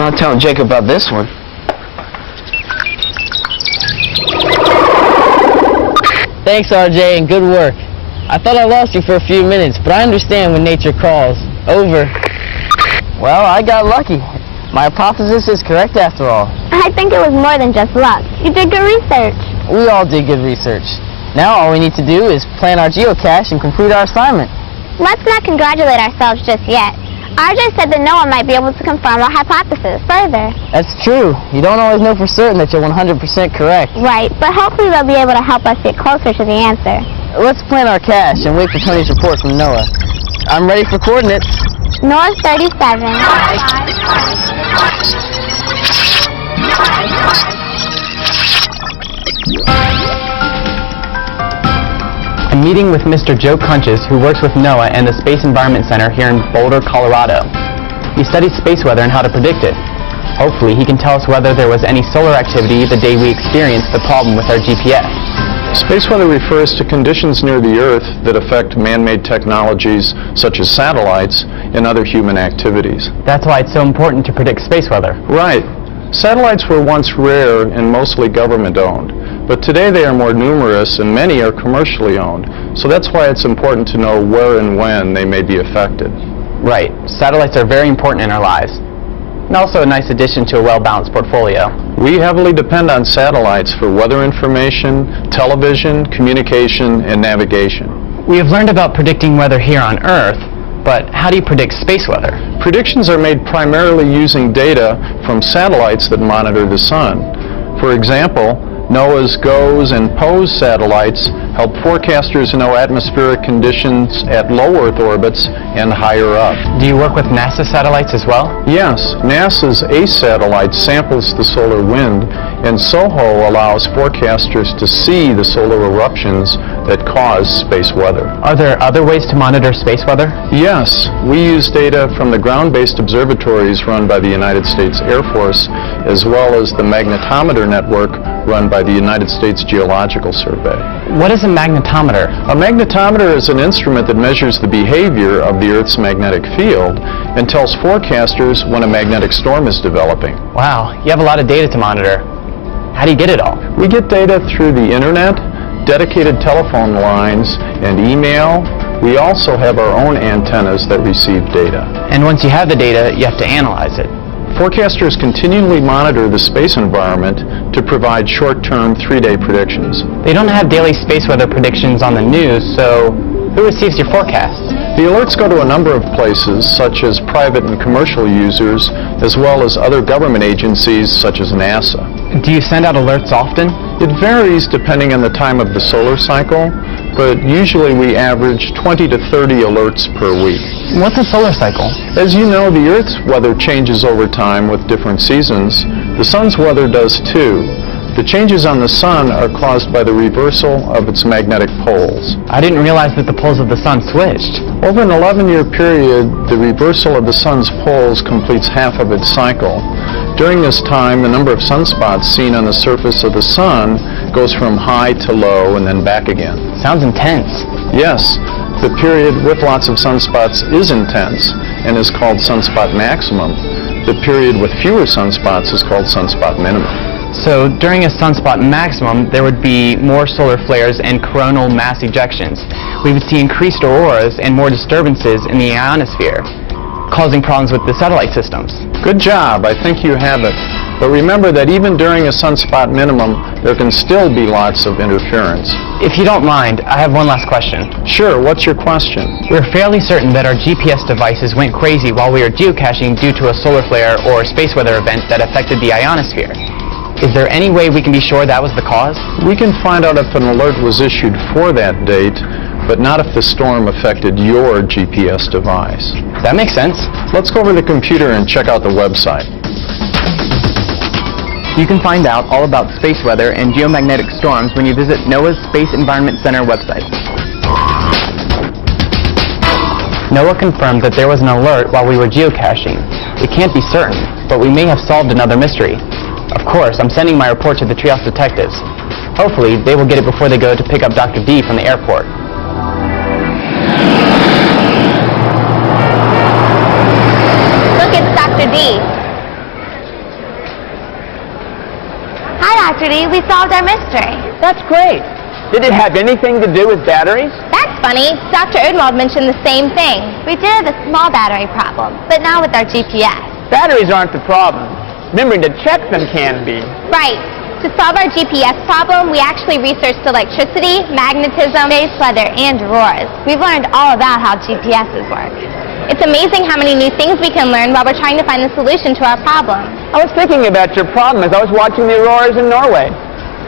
I'll tell Jake about this one. Thanks, RJ, and good work. I thought I lost you for a few minutes, but I understand when nature calls. Over. Well, I got lucky. My hypothesis is correct after all. I think it was more than just luck. You did good research. We all did good research. Now all we need to do is plan our geocache and complete our assignment. Let's not congratulate ourselves just yet. RJ said that no one might be able to confirm our hypothesis further. That's true. You don't always know for certain that you're 100% correct. Right, but hopefully they'll be able to help us get closer to the answer. Let's plan our cache and wait for Tony's report from NOAA. I'm ready for coordinates. North 37. I'm meeting with Mr. Joe Kunches, who works with NOAA and the Space Environment Center here in Boulder, Colorado. He studies space weather and how to predict it. Hopefully, he can tell us whether there was any solar activity the day we experienced the problem with our GPS. Space weather refers to conditions near the Earth that affect man-made technologies such as satellites and other human activities. That's why it's so important to predict space weather. Right. Satellites were once rare and mostly government-owned, but today they are more numerous and many are commercially owned. So that's why it's important to know where and when they may be affected. Right. Satellites are very important in our lives, and also a nice addition to a well-balanced portfolio. We heavily depend on satellites for weather information, television, communication, and navigation. We have learned about predicting weather here on Earth, but how do you predict space weather? Predictions are made primarily using data from satellites that monitor the sun. For example, NOAA's GOES and POES satellites help forecasters know atmospheric conditions at low Earth orbits and higher up. Do you work with NASA satellites as well? Yes, NASA's ACE satellite samples the solar wind, and SOHO allows forecasters to see the solar eruptions that cause space weather. Are there other ways to monitor space weather? Yes, we use data from the ground-based observatories run by the United States Air Force, as well as the magnetometer network run by the United States Geological Survey. What is a magnetometer? A magnetometer is an instrument that measures the behavior of the Earth's magnetic field and tells forecasters when a magnetic storm is developing. Wow, you have a lot of data to monitor. How do you get it all? We get data through the internet, dedicated telephone lines, and email. We also have our own antennas that receive data. And once you have the data, you have to analyze it. Forecasters continually monitor the space environment to provide short-term 3-day predictions. They don't have daily space weather predictions on the news, so who receives your forecasts? The alerts go to a number of places, such as private and commercial users, as well as other government agencies, such as NASA. Do you send out alerts often? It varies depending on the time of the solar cycle, but usually we average 20 to 30 alerts per week. What's a solar cycle? As you know, the Earth's weather changes over time with different seasons. The Sun's weather does too. The changes on the Sun are caused by the reversal of its magnetic poles. I didn't realize that the poles of the Sun switched. Over an 11-year period, the reversal of the Sun's poles completes half of its cycle. During this time, the number of sunspots seen on the surface of the Sun goes from high to low and then back again. Sounds intense. Yes, the period with lots of sunspots is intense and is called sunspot maximum. The period with fewer sunspots is called sunspot minimum. So during a sunspot maximum, there would be more solar flares and coronal mass ejections. We would see increased auroras and more disturbances in the ionosphere, causing problems with the satellite systems. Good job, I think you have it. But remember that even during a sunspot minimum, there can still be lots of interference. If you don't mind, I have one last question. Sure, what's your question? We're fairly certain that our GPS devices went crazy while we were geocaching due to a solar flare or a space weather event that affected the ionosphere. Is there any way we can be sure that was the cause? We can find out if an alert was issued for that date, but not if the storm affected your GPS device. That makes sense. Let's go over to the computer and check out the website. You can find out all about space weather and geomagnetic storms when you visit NOAA's Space Environment Center website. NOAA confirmed that there was an alert while we were geocaching. We can't be certain, but we may have solved another mystery. Of course, I'm sending my report to the Treehouse detectives. Hopefully, they will get it before they go to pick up Dr. D from the airport. Look, it's Dr. D. Dr. D. We solved our mystery. That's great. Did it have anything to do with batteries? That's funny. Dr. Odenwald mentioned the same thing. We did have a small battery problem, but not with our GPS. Batteries aren't the problem. Remembering to check them can be. Right. To solve our GPS problem, we actually researched electricity, magnetism, space weather, and auroras. We've learned all about how GPSs work. It's amazing how many new things we can learn while we're trying to find the solution to our problem. I was thinking about your problem as I was watching the auroras in Norway.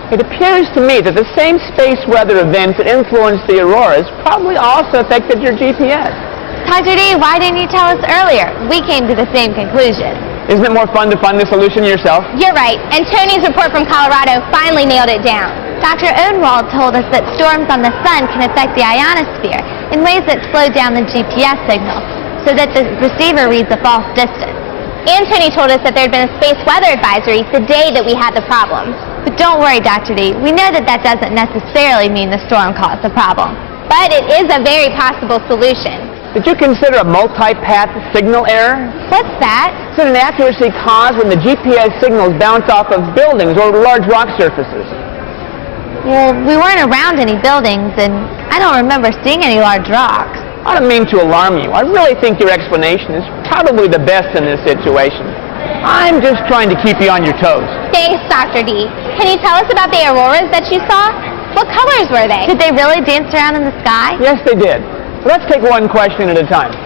It appears to me that the same space weather events that influenced the auroras probably also affected your GPS. Dr. D, why didn't you tell us earlier? We came to the same conclusion. Isn't it more fun to find the solution yourself? You're right, and Tony's report from Colorado finally nailed it down. Dr. Odenwald told us that storms on the sun can affect the ionosphere in ways that slow down the GPS signal, so that the receiver reads a false distance. And Tony told us that there had been a space weather advisory the day that we had the problem. But don't worry, Dr. D. We know that that doesn't necessarily mean the storm caused the problem. But it is a very possible solution. Did you consider a multi-path signal error? What's that? It's an inaccuracy caused when the GPS signals bounce off of buildings or large rock surfaces. Well, we weren't around any buildings, and I don't remember seeing any large rocks. I don't mean to alarm you. I really think your explanation is probably the best in this situation. I'm just trying to keep you on your toes. Thanks, Dr. D. Can you tell us about the auroras that you saw? What colors were they? Did they really dance around in the sky? Yes, they did. Let's take one question at a time.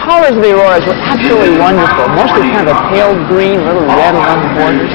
Colors of the auroras were absolutely wonderful. Mostly kind of a pale green, a little red along the borders.